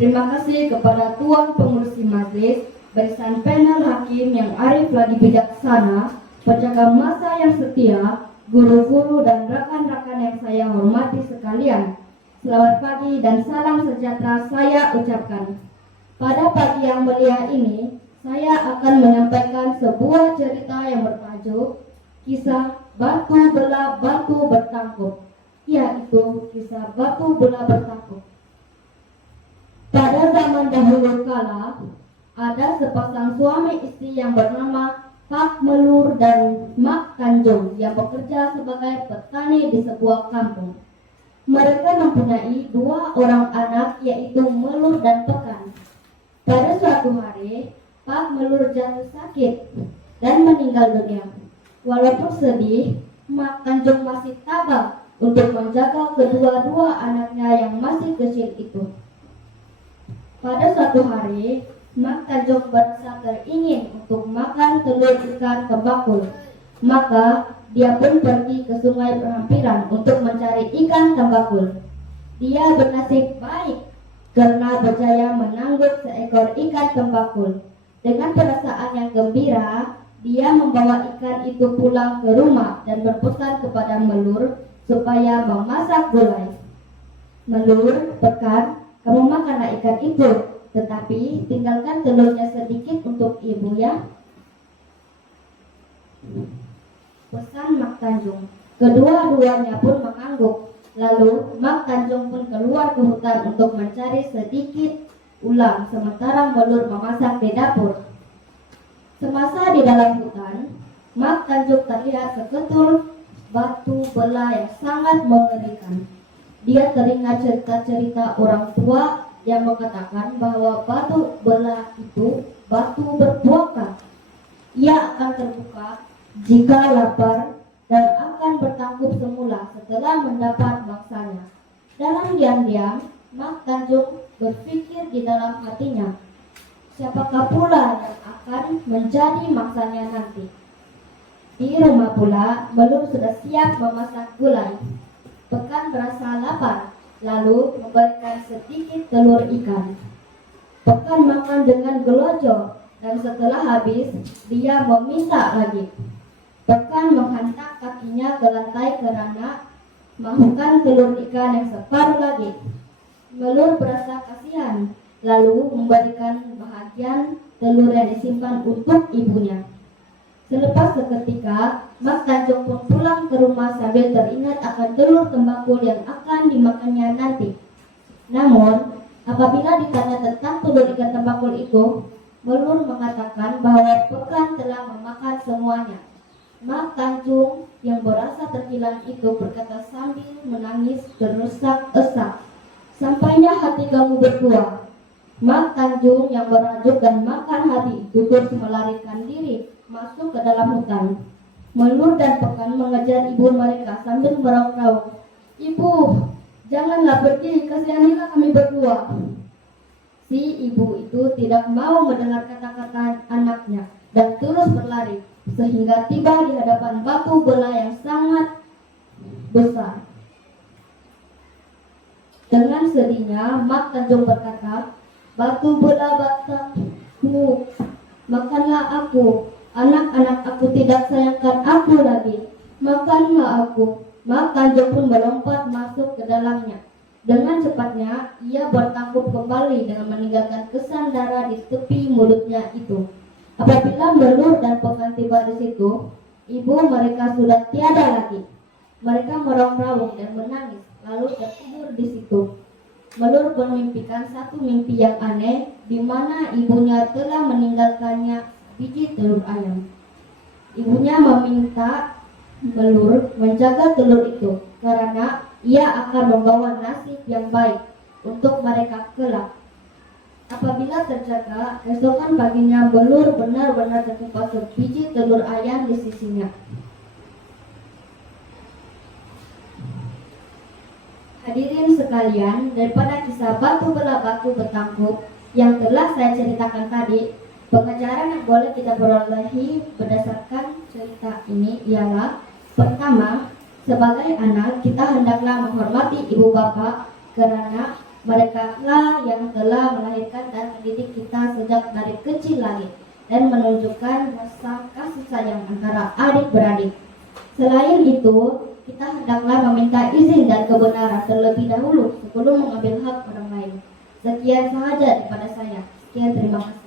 Terima kasih kepada Tuan Pengurusi Majelis, barisan panel hakim yang arif lagi bijaksana, penjaga masa yang setia, guru-guru dan rekan-rekan yang saya hormati sekalian. Selamat pagi dan salam sejahtera saya ucapkan. Pada pagi yang mulia ini, saya akan menyampaikan sebuah cerita yang bertajuk Kisah Batu Belah Batu Bertangkup, yaitu kisah batu belah bertangkup. Pada zaman dahulu kala, ada sepasang suami istri yang bernama Pak Melur dan Mak Tanjung yang bekerja sebagai petani di sebuah kampung. Mereka mempunyai dua orang anak, yaitu Melur dan Pekan. Pada suatu hari, Pak Melur jatuh sakit dan meninggal dunia. Walaupun sedih, Mak Tanjung masih tabah untuk menjaga kedua-dua anaknya yang masih kecil itu. Pada suatu hari, Mak Tanjung merasa teringin untuk makan telur ikan tembakul. Maka, dia pun pergi ke sungai berhampiran untuk mencari ikan tembakul. Dia bernasib baik karena berjaya menangkap seekor ikan tembakul. Dengan perasaan yang gembira, dia membawa ikan itu pulang ke rumah dan berpesan kepada Melur supaya memasak gulai. Melur, Pekan, kamu makanlah ikan itu, tetapi tinggalkan telurnya sedikit untuk ibu ya. Pesan Mak Tanjung. Kedua-duanya pun mengangguk. Lalu Mak Tanjung pun keluar ke hutan untuk mencari sedikit ulam, sementara Melur memasak di dapur. Semasa di dalam hutan, Mak Tanjung terlihat seketul batu belah yang sangat mengerikan. Dia teringat cerita-cerita orang tua yang mengatakan bahwa batu belah itu batu berpuaka. Ia akan terbuka jika lapar dan akan bertangkup semula setelah mendapat mangsanya. Dalam diam-diam, Mak Tanjung berpikir di dalam hatinya, siapakah pula yang akan menjadi mangsanya nanti? Di rumah pula, Melur sudah siap memasak gulai. Pekan merasa lapar, lalu memberikan sedikit telur ikan. Pekan makan dengan gelojoh, dan setelah habis, dia meminta lagi. Pekan menghantam kakinya ke lantai karena makan telur ikan yang separuh lagi. Melur berasa kasihan, lalu memberikan bahagian telur yang disimpan untuk ibunya. Selepas seketika, Mak Tanjung pun pulang ke rumah sambil teringat akan telur tembakul yang akan dimakannya nanti. Namun, apabila ditanya tentang telur ikan tembakul itu, Melur mengatakan bahwa Pekan telah memakan semuanya. Mak Tanjung yang berasa terhilang itu berkata sambil menangis terdesak-desak, "Sampainya hati kamu berdua." Mak Tanjung yang merajuk dan makan hati itu terus melarikan diri masuk ke dalam hutan. Melur dan Pekan mengejar ibu mereka sambil meraung-raung, "Ibu, janganlah pergi, kasihanilah kami berdua." Si ibu itu tidak mau mendengar kata-kata anaknya dan terus berlari sehingga tiba di hadapan batu belah yang sangat besar. Dengan sedihnya, Mak Tanjung berkata, "Batu belah bataku, makanlah aku. Anak-anak aku tidak sayangkan aku lagi. Makanlah aku." Mak Tanjung pun melompat masuk ke dalamnya. Dengan cepatnya, ia bertangkup kembali dengan meninggalkan kesan darah di tepi mulutnya itu. Apabila Melur dan Pekan tiba di situ, ibu mereka sudah tiada lagi. Mereka meraung-raung dan menangis, lalu tertidur di situ. Melur memimpikan satu mimpi yang aneh, di mana ibunya telah meninggalkannya biji telur ayam. Ibunya meminta Melur menjaga telur itu karena ia akan membawa nasib yang baik untuk mereka kelak. Apabila terjaga, esokan paginya Melur benar-benar tertimpa sebiji telur ayam di sisinya. Hadirin sekalian, daripada kisah batu belah batu bertangkup yang telah saya ceritakan tadi, pengajaran yang boleh kita perolehi berdasarkan cerita ini ialah: pertama, sebagai anak kita hendaklah menghormati ibu bapak karena Mereka lah yang telah melahirkan dan mendidik kita sejak dari kecil lagi dan menunjukkan rasa kasih sayang antara adik-beradik. Selain itu, kita hendaklah meminta izin dan kebenaran terlebih dahulu sebelum mengambil hak orang lain. Sekian sahaja daripada saya. Sekian, terima kasih.